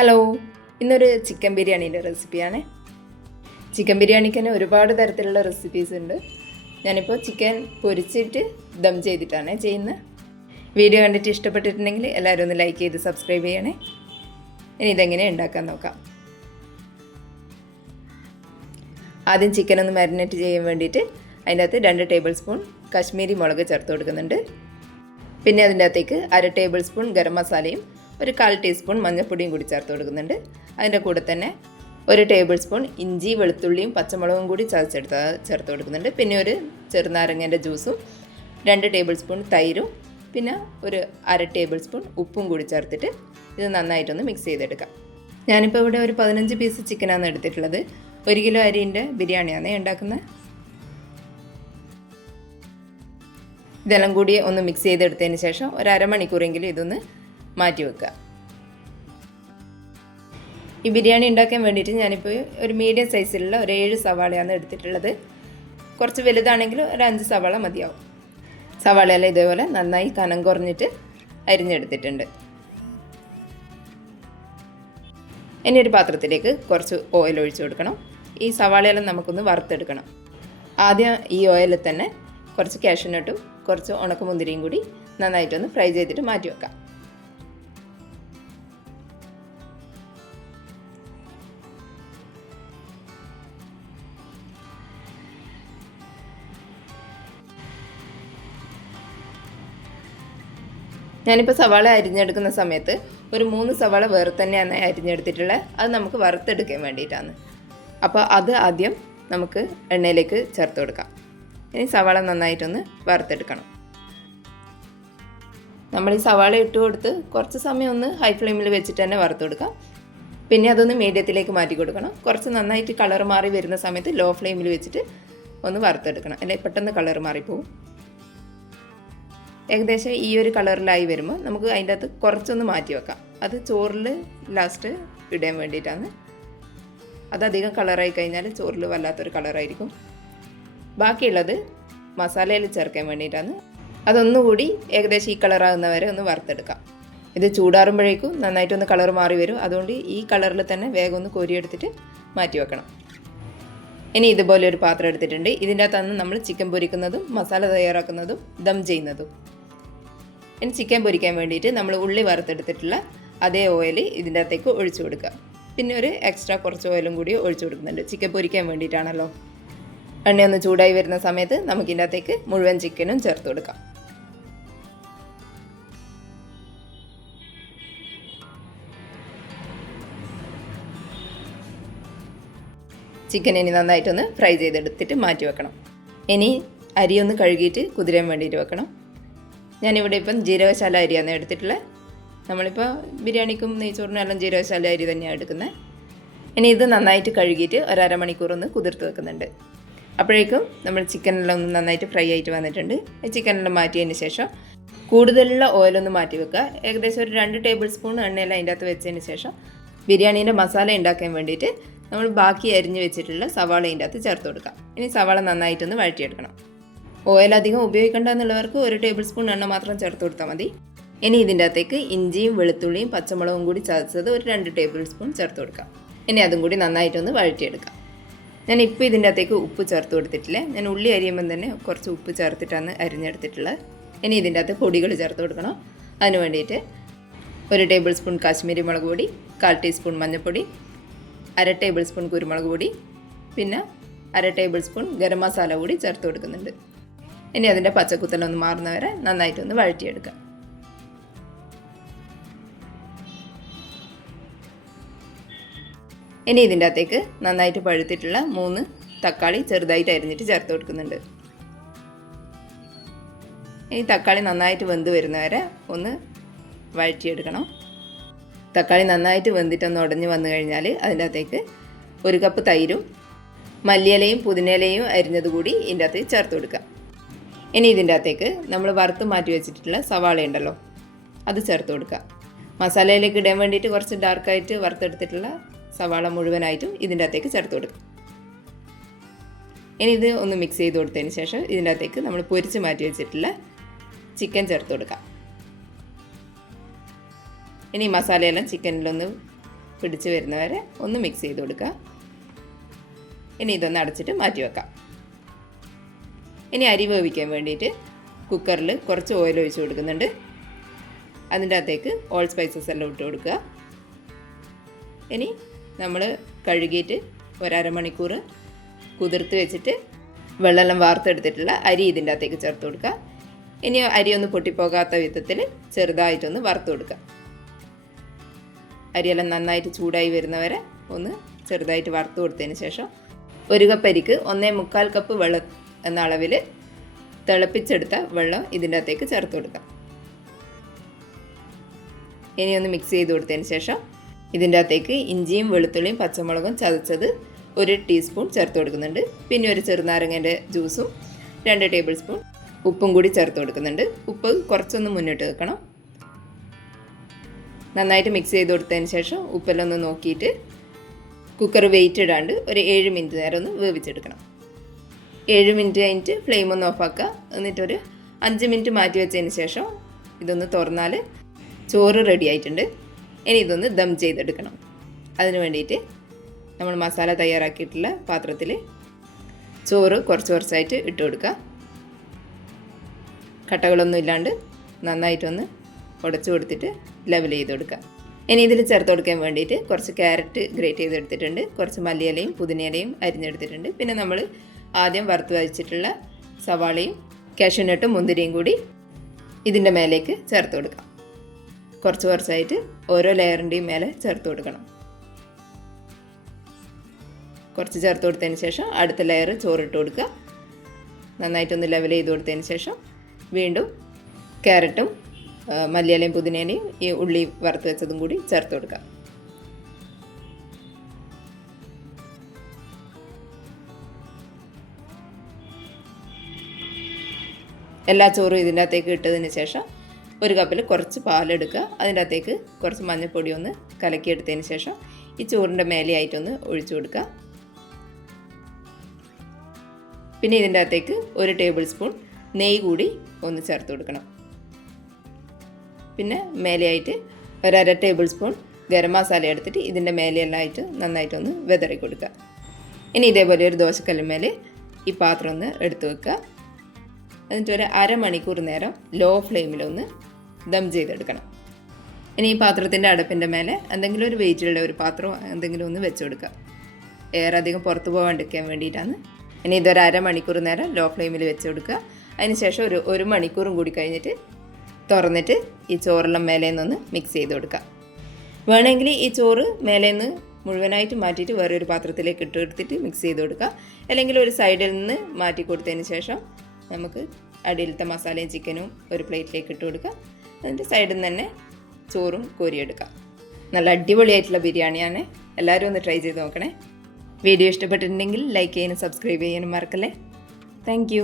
Hello, ഇന്നൊരു chicken ബിരിയാണീൻ്റെ റെസിപ്പിയാണ്. Chicken ബിരിയാണിക്ക് തന്നെ ഒരുപാട് തരത്തിലുള്ള റെസിപ്പീസ് ഉണ്ട്. ഞാനിപ്പോൾ ചിക്കൻ പൊരിച്ചിട്ട് ദം ചെയ്തിട്ടാണ് ചെയ്യുന്നത്. വീഡിയോ കണ്ടിട്ട് ഇഷ്ടപ്പെട്ടിട്ടുണ്ടെങ്കിൽ എല്ലാവരും ഒന്ന് ലൈക്ക് ചെയ്ത് സബ്സ്ക്രൈബ് ചെയ്യണേ. ഇനി ഇതെങ്ങനെ ഉണ്ടാക്കാൻ നോക്കാം. ആദ്യം ചിക്കൻ ഒന്ന് മാരിനേറ്റ് ചെയ്യാൻ വേണ്ടിയിട്ട് അതിൻ്റെ അകത്ത് 2 ടേബിൾ സ്പൂൺ കശ്മീരി മുളക് ചേർത്ത് കൊടുക്കുന്നുണ്ട്. പിന്നെ അതിൻ്റെ അകത്തേക്ക് 1/2 ടേബിൾ സ്പൂൺ ഗരം മസാലയും 1/4 ടീസ്പൂൺ മഞ്ഞൾപ്പൊടിയും കൂടി ചേർത്ത് കൊടുക്കുന്നുണ്ട്. അതിൻ്റെ കൂടെ തന്നെ 1 ടേബിൾ സ്പൂൺ ഇഞ്ചി വെളുത്തുള്ളിയും പച്ചമുളകും കൂടി ചതച്ചെടുത്ത് ചേർത്ത് കൊടുക്കുന്നുണ്ട്. പിന്നെ ഒരു ചെറുനാരങ്ങേൻ്റെ ജ്യൂസും 2 ടേബിൾ സ്പൂൺ തൈരും പിന്നെ 1/2 ടേബിൾ സ്പൂൺ ഉപ്പും കൂടി ചേർത്തിട്ട് ഇത് നന്നായിട്ടൊന്ന് മിക്സ് ചെയ്തെടുക്കാം. ഞാനിപ്പോൾ ഇവിടെ ഒരു 15 പീസ് ചിക്കനാണ് എടുത്തിട്ടുള്ളത്. 1 കിലോ അരിൻ്റെ ബിരിയാണിയാണ് ഉണ്ടാക്കുന്നത്. ഇതെല്ലാം കൂടി ഒന്ന് മിക്സ് ചെയ്തെടുത്തതിന് ശേഷം ഒരു അരമണിക്കൂറെങ്കിലും ഇതൊന്ന് മാറ്റി വെക്കുക. ഈ ബിരിയാണി ഉണ്ടാക്കാൻ വേണ്ടിയിട്ട് ഞാനിപ്പോൾ ഒരു മീഡിയം സൈസിലുള്ള ഒരു 7 സവാളയാണ് എടുത്തിട്ടുള്ളത്. കുറച്ച് വലുതാണെങ്കിൽ ഒരു 5 സവാള മതിയാവും. സവാളയെല്ലാം ഇതേപോലെ നന്നായി കനം കുറഞ്ഞിട്ട് അരിഞ്ഞെടുത്തിട്ടുണ്ട്. ഇനി ഒരു പാത്രത്തിലേക്ക് കുറച്ച് ഓയിൽ ഒഴിച്ചു കൊടുക്കണം. ഈ സവാളയെല്ലാം നമുക്കൊന്ന് വറുത്തെടുക്കണം. ആദ്യം ഈ ഓയിലിൽ തന്നെ കുറച്ച് കാഷ്യൂനട്ടും കുറച്ച് ഉണക്കമുന്തിരിയും കൂടി നന്നായിട്ടൊന്ന് ഫ്രൈ ചെയ്തിട്ട് മാറ്റി വെക്കാം. ഞാനിപ്പോൾ സവാള അരിഞ്ഞെടുക്കുന്ന സമയത്ത് ഒരു 3 സവാള വേറെ തന്നെയാണ് അരിഞ്ഞെടുത്തിട്ടുള്ളത്. അത് നമുക്ക് വറുത്തെടുക്കാൻ വേണ്ടിയിട്ടാണ്. അപ്പോൾ അത് ആദ്യം നമുക്ക് എണ്ണയിലേക്ക് ചേർത്ത് കൊടുക്കാം. ഇനി സവാള നന്നായിട്ടൊന്ന് വറുത്തെടുക്കണം. നമ്മൾ ഈ സവാള ഇട്ട് കൊടുത്ത് കുറച്ച് സമയം ഒന്ന് ഹൈ ഫ്ലെയിമിൽ വെച്ചിട്ട് തന്നെ വറുത്ത് കൊടുക്കാം. പിന്നെ അതൊന്ന് മീഡിയത്തിലേക്ക് മാറ്റി കൊടുക്കണം. കുറച്ച് നന്നായിട്ട് കളർ മാറി വരുന്ന സമയത്ത് ലോ ഫ്ലെയിമിൽ വെച്ചിട്ട് ഒന്ന് വറുത്തെടുക്കണം. അല്ലെങ്കിൽ പെട്ടെന്ന് കളർ മാറിപ്പോവും. ഏകദേശം ഈ ഒരു കളറിലായി വരുമ്പോൾ നമുക്ക് അതിൻ്റെ അകത്ത് കുറച്ചൊന്ന് മാറ്റി വെക്കാം. അത് ചോറിൽ ലാസ്റ്റ് ഇടാൻ വേണ്ടിയിട്ടാണ്. അതധികം കളറായി കഴിഞ്ഞാൽ ചോറിൽ വല്ലാത്തൊരു കളറായിരിക്കും. ബാക്കിയുള്ളത് മസാലയിൽ ചേർക്കാൻ വേണ്ടിയിട്ടാണ്. അതൊന്നുകൂടി ഏകദേശം ഈ കളറാകുന്നവരെ ഒന്ന് വറുത്തെടുക്കാം. ഇത് ചൂടാറുമ്പോഴേക്കും നന്നായിട്ടൊന്ന് കളർ മാറി വരും. അതുകൊണ്ട് ഈ കളറിൽ തന്നെ വേഗം ഒന്ന് കോരിയെടുത്തിട്ട് മാറ്റി വെക്കണം. ഇനി ഇതുപോലെ ഒരു പാത്രം എടുത്തിട്ടുണ്ട്. ഇതിൻ്റെ അകത്താണ് നമ്മൾ ചിക്കൻ പൊരിക്കുന്നതും മസാല തയ്യാറാക്കുന്നതും ദം ചെയ്യുന്നതും. ഇനി ചിക്കൻ പൊരിക്കാൻ വേണ്ടിയിട്ട് നമ്മൾ ഉള്ളി വറുത്തെടുത്തിട്ടുള്ള അതേ ഓയിൽ ഇതിൻ്റെ അകത്തേക്ക് ഒഴിച്ചു കൊടുക്കുക. പിന്നെ ഒരു എക്സ്ട്രാ കുറച്ച് ഓയിലും കൂടി ഒഴിച്ചു കൊടുക്കുന്നുണ്ട്. ചിക്കൻ പൊരിക്കാൻ വേണ്ടിയിട്ടാണല്ലോ. എണ്ണയൊന്ന് ചൂടായി വരുന്ന സമയത്ത് നമുക്ക് ഇതിൻ്റെ അകത്തേക്ക് മുഴുവൻ ചിക്കനും ചേർത്ത് കൊടുക്കാം. ചിക്കൻ ഇനി നന്നായിട്ടൊന്ന് ഫ്രൈ ചെയ്തെടുത്തിട്ട് മാറ്റി വെക്കണം. ഇനി അരിയൊന്ന് കഴുകിയിട്ട് കുതിരാൻ വേണ്ടിയിട്ട് വെക്കണം. ഞാനിവിടെ ഇപ്പം ജീരകശാല അരിയാണ് എടുത്തിട്ടുള്ളത്. നമ്മളിപ്പോൾ ബിരിയാണിക്കും നെയ്ച്ചോറിനും എല്ലാം ജീരകശാല അരി തന്നെയാണ് എടുക്കുന്നത്. ഇനി ഇത് നന്നായിട്ട് കഴുകിയിട്ട് ഒരു അരമണിക്കൂർ ഒന്ന് കുതിർത്ത് വെക്കുന്നുണ്ട്. അപ്പോഴേക്കും നമ്മൾ ചിക്കനെല്ലാം ഒന്ന് നന്നായിട്ട് ഫ്രൈ ആയിട്ട് വന്നിട്ടുണ്ട്. ചിക്കനെല്ലാം മാറ്റിയതിന് ശേഷം കൂടുതലുള്ള ഓയിലൊന്ന് മാറ്റി വെക്കുക. ഏകദേശം ഒരു 2 ടേബിൾ സ്പൂൺ എണ്ണയെല്ലാം അതിൻ്റെ അകത്ത് വെച്ചതിന് ശേഷം ബിരിയാണീൻ്റെ മസാല ഉണ്ടാക്കാൻ വേണ്ടിയിട്ട് നമ്മൾ ബാക്കി അരിഞ്ഞ് വെച്ചിട്ടുള്ള സവാള ഇതിൻ്റെ അകത്ത് ചേർത്ത് കൊടുക്കാം. ഇനി സവാള നന്നായിട്ടൊന്ന് വഴറ്റിയെടുക്കണം. ഓയിൽ അധികം ഉപയോഗിക്കേണ്ട എന്നുള്ളവർക്ക് 1 ടേബിൾ സ്പൂൺ എണ്ണ മാത്രം ചേർത്ത് കൊടുത്താൽ മതി. ഇനി ഇതിൻ്റെ അകത്തേക്ക് ഇഞ്ചിയും വെളുത്തുള്ളിയും പച്ചമുളകും കൂടി ചതച്ചത് ഒരു 2 ടേബിൾ സ്പൂൺ ചേർത്ത് കൊടുക്കാം. ഇനി അതും കൂടി നന്നായിട്ടൊന്ന് വഴറ്റിയെടുക്കാം. ഞാൻ ഇപ്പോൾ ഇതിൻ്റെ അകത്തേക്ക് ഉപ്പ് ചേർത്ത് കൊടുത്തിട്ടില്ല. ഞാൻ ഉള്ളി അരിയുമ്പം തന്നെ കുറച്ച് ഉപ്പ് ചേർത്തിട്ടാണ് അരിഞ്ഞെടുത്തിട്ടുള്ളത്. ഇനി ഇതിൻ്റെ അകത്ത് പൊടികൾ ചേർത്ത് കൊടുക്കണം. അതിന് വേണ്ടിയിട്ട് 1 ടേബിൾ സ്പൂൺ കാശ്മീരി മുളക് പൊടി, 1/4 ടീസ്പൂൺ മഞ്ഞൾപ്പൊടി, 1/2 ടേബിൾ സ്പൂൺ കുരുമുളക് പൊടി, പിന്നെ 1/2 ടേബിൾ സ്പൂൺ ഗരം മസാല കൂടി ചേർത്ത് കൊടുക്കുന്നുണ്ട്. ഇനി അതിൻ്റെ പച്ചക്കുത്തലൊന്ന് മാറുന്നവരെ നന്നായിട്ടൊന്ന് വഴറ്റിയെടുക്കുക. ഇനി ഇതിൻ്റെ അകത്തേക്ക് നന്നായിട്ട് പഴുത്തിട്ടുള്ള 3 തക്കാളി ചെറുതായിട്ട് അരിഞ്ഞിട്ട് ചേർത്ത് കൊടുക്കുന്നുണ്ട്. ഈ തക്കാളി നന്നായിട്ട് വെന്ത് വരുന്നവരെ ഒന്ന് വഴറ്റിയെടുക്കണം. തക്കാളി നന്നായിട്ട് വെന്തിട്ടൊന്ന് ഉടഞ്ഞ് വന്നു കഴിഞ്ഞാൽ അതിൻ്റെ അകത്തേക്ക് 1 കപ്പ് തൈരും മല്ലിയിലയും പുതിനയിലയും അരിഞ്ഞത് കൂടി ഇതിൻ്റെ അകത്തേക്ക് ചേർത്ത് കൊടുക്കുക. ഇനി ഇതിൻ്റെ അകത്തേക്ക് നമ്മൾ വറുത്ത് മാറ്റി വെച്ചിട്ടുള്ള സവാള ഉണ്ടല്ലോ, അത് ചേർത്ത് കൊടുക്കുക. മസാലയിലേക്ക് ഇടാൻ വേണ്ടിയിട്ട് കുറച്ച് ഡാർക്കായിട്ട് വറുത്തെടുത്തിട്ടുള്ള സവാള മുഴുവനായിട്ടും ഇതിൻ്റെ അകത്തേക്ക് ചേർത്ത് കൊടുക്കുക. ഇനി ഇത് ഒന്ന് മിക്സ് ചെയ്ത് കൊടുത്തതിന് ശേഷം ഇതിൻ്റെ അകത്തേക്ക് നമ്മൾ പൊരിച്ച് മാറ്റി വെച്ചിട്ടുള്ള ചിക്കൻ ചേർത്ത് കൊടുക്കാം. ഇനി മസാലയെല്ലാം ചിക്കനിലൊന്ന് പിടിച്ച് വരുന്നവരെ ഒന്ന് മിക്സ് ചെയ്ത് കൊടുക്കുക. ഇനി ഇതൊന്ന് അടച്ചിട്ട് മാറ്റി വെക്കാം. ഇനി അരി വേവിക്കാൻ വേണ്ടിയിട്ട് കുക്കറിൽ കുറച്ച് ഓയിൽ ഒഴിച്ച് കൊടുക്കുന്നുണ്ട്. അതിൻ്റെ അകത്തേക്ക് ഓൾ സ്പൈസസ് എല്ലാം ഇട്ട് കൊടുക്കുക. ഇനി നമ്മൾ കഴുകിയിട്ട് ഒരമണിക്കൂർ കുതിർത്ത് വെച്ചിട്ട് വെള്ളമെല്ലാം വാർത്തെടുത്തിട്ടുള്ള അരി ഇതിൻ്റെ അകത്തേക്ക് ചേർത്ത് കൊടുക്കുക. ഇനി അരി ഒന്ന് പൊട്ടിപ്പോകാത്ത വിധത്തിൽ ചെറുതായിട്ടൊന്ന് വറുത്ത് കൊടുക്കുക. അരിയെല്ലാം നന്നായിട്ട് ചൂടായി വരുന്നവരെ ഒന്ന് ചെറുതായിട്ട് വറുത്ത് കൊടുത്തതിന് ശേഷം 1 കപ്പ് അരിക്ക് 1.25 കപ്പ് വെള്ളം എന്ന അളവിൽ തിളപ്പിച്ചെടുത്ത വെള്ളം ഇതിൻ്റെ അകത്തേക്ക് ചേർത്ത് കൊടുക്കാം. ഇനി ഒന്ന് മിക്സ് ചെയ്ത് കൊടുത്തതിന് ശേഷം ഇതിൻ്റെ അകത്തേക്ക് ഇഞ്ചിയും വെളുത്തുള്ളിയും പച്ചമുളകും ചതച്ചത് 1 ടീസ്പൂൺ ചേർത്ത് കൊടുക്കുന്നുണ്ട്. പിന്നെ ഒരു ചെറുനാരങ്ങൻ്റെ ജ്യൂസും 2 ടേബിൾ സ്പൂൺ ഉപ്പും കൂടി ചേർത്ത് കൊടുക്കുന്നുണ്ട്. ഉപ്പ് കുറച്ചൊന്ന് മുന്നിട്ട് വെക്കണം. നന്നായിട്ട് മിക്സ് ചെയ്ത് കൊടുത്തതിന് ശേഷം ഉപ്പെല്ലാം ഒന്ന് നോക്കിയിട്ട് കുക്കർ വെയിറ്റ് ഇടാണ്ട് ഒരു 7 മിനിറ്റ് നേരം ഒന്ന് വേവിച്ചെടുക്കണം. 7 മിനിറ്റ് കഴിഞ്ഞിട്ട് ഫ്ലെയിം ഒന്ന് ഓഫാക്കുക. എന്നിട്ടൊരു 5 മിനിറ്റ് മാറ്റി വെച്ചതിന് ശേഷം ഇതൊന്ന് തുറന്നാൽ ചോറ് റെഡി ആയിട്ടുണ്ട്. ഇനി ഇതൊന്ന് ദം ചെയ്തെടുക്കണം. അതിന് വേണ്ടിയിട്ട് നമ്മൾ മസാല തയ്യാറാക്കിയിട്ടുള്ള പാത്രത്തിൽ ചോറ് കുറച്ചായിട്ട് ഇട്ട് കൊടുക്കുക. കട്ടകളൊന്നും ഇല്ലാണ്ട് നന്നായിട്ടൊന്ന് ഉടച്ചു കൊടുത്തിട്ട് ലെവൽ ചെയ്ത് കൊടുക്കുക. ഇനി ഇതിൽ ചേർത്ത് കൊടുക്കാൻ വേണ്ടിയിട്ട് കുറച്ച് ക്യാരറ്റ് ഗ്രേറ്റ് ചെയ്തെടുത്തിട്ടുണ്ട്, കുറച്ച് മല്ലിയിലയും പുതിനയിലയും അരിഞ്ഞെടുത്തിട്ടുണ്ട്. പിന്നെ നമ്മൾ ആദ്യം വറുത്ത് വെച്ചിട്ടുള്ള സവാളയും കാഷ്യൂനട്ടും മുന്തിരിയും കൂടി ഇതിൻ്റെ മേലേക്ക് ചേർത്ത് കൊടുക്കാം. കുറച്ചായിട്ട് ഓരോ ലെയറിൻ്റെയും മേലെ ചേർത്ത് കൊടുക്കണം. കുറച്ച് ചേർത്ത് കൊടുത്തതിന് ശേഷം അടുത്ത ലെയർ ചോറിട്ട് കൊടുക്കുക. നന്നായിട്ടൊന്ന് ലെവൽ ചെയ്ത് കൊടുത്തതിന് ശേഷം വീണ്ടും ക്യാരറ്റും മല്ലിയിലയും പുതിനയിലയും ഈ ഉള്ളി വറുത്ത് വെച്ചതും കൂടി ചേർത്ത് കൊടുക്കുക. എല്ലാ ചോറും ഇതിൻ്റെ അകത്തേക്ക് ഇട്ടതിന് ശേഷം 1 കപ്പിൽ കുറച്ച് പാലെടുക്കുക. അതിൻ്റെ അകത്തേക്ക് കുറച്ച് മഞ്ഞൾപ്പൊടി ഒന്ന് കലക്കിയെടുത്തതിന് ശേഷം ഈ ചോറിൻ്റെ മേലെയായിട്ടൊന്ന് ഒഴിച്ചു കൊടുക്കുക. പിന്നെ ഇതിൻ്റെ അകത്തേക്ക് 1 ടേബിൾ സ്പൂൺ നെയ്യ് കൂടി ഒന്ന് ചേർത്ത് കൊടുക്കണം. പിന്നെ മേലെയായിട്ട് 1/2 ടേബിൾ സ്പൂൺ ഗരം മസാല എടുത്തിട്ട് ഇതിൻ്റെ മേലെയെല്ലാമായിട്ട് നന്നായിട്ടൊന്ന് വിതറി കൊടുക്കുക. ഇനി ഇതേപോലെ ഒരു ദോശക്കല്ലുമേൽ ഈ പാത്രം ഒന്ന് എടുത്ത് വെക്കുക. എന്നിട്ട് ഒരു അരമണിക്കൂർ നേരം ലോ ഫ്ലെയിമിലൊന്ന് ദം ചെയ്തെടുക്കണം. ഇനി ഈ പാത്രത്തിൻ്റെ അടുപ്പിൻ്റെ മേലെ എന്തെങ്കിലും ഒരു വെയിറ്റുള്ള ഒരു പാത്രം എന്തെങ്കിലും ഒന്ന് വെച്ച് കൊടുക്കുക. എയർ അധികം പുറത്ത് പോകാണ്ടിരിക്കാൻ വേണ്ടിയിട്ടാണ്. ഇനി ഇതൊരു അരമണിക്കൂർ നേരം ലോ ഫ്ലെയിമിൽ വെച്ച് കൊടുക്കുക. അതിനുശേഷം ഒരു മണിക്കൂറും കൂടി കഴിഞ്ഞിട്ട് തുറന്നിട്ട് ഈ ചോറെല്ലാം മേലേന്നൊന്ന് മിക്സ് ചെയ്ത് കൊടുക്കുക. വേണമെങ്കിൽ ഈ ചോറ് മേലേന്ന് മുഴുവനായിട്ട് മാറ്റിയിട്ട് വേറൊരു പാത്രത്തിലേക്ക് ഇട്ട് എടുത്തിട്ട് മിക്സ് ചെയ്ത് കൊടുക്കുക. അല്ലെങ്കിൽ ഒരു സൈഡിൽ നിന്ന് മാറ്റി കൊടുത്തതിന് ശേഷം നമുക്ക് അടിയിലത്തെ മസാലയും ചിക്കനും ഒരു പ്ലേറ്റിലേക്ക് ഇട്ട് കൊടുക്കുക. എന്നിട്ട് സൈഡിൽ നിന്ന് തന്നെ ചോറും കോരിയെടുക്കുക. നല്ല അടിപൊളിയായിട്ടുള്ള ബിരിയാണിയാണ്. എല്ലാവരും ഒന്ന് ട്രൈ ചെയ്ത് നോക്കണേ. വീഡിയോ ഇഷ്ടപ്പെട്ടിട്ടുണ്ടെങ്കിൽ ലൈക്ക് ചെയ്യാനും സബ്സ്ക്രൈബ് ചെയ്യാനും മറക്കല്ലേ. താങ്ക്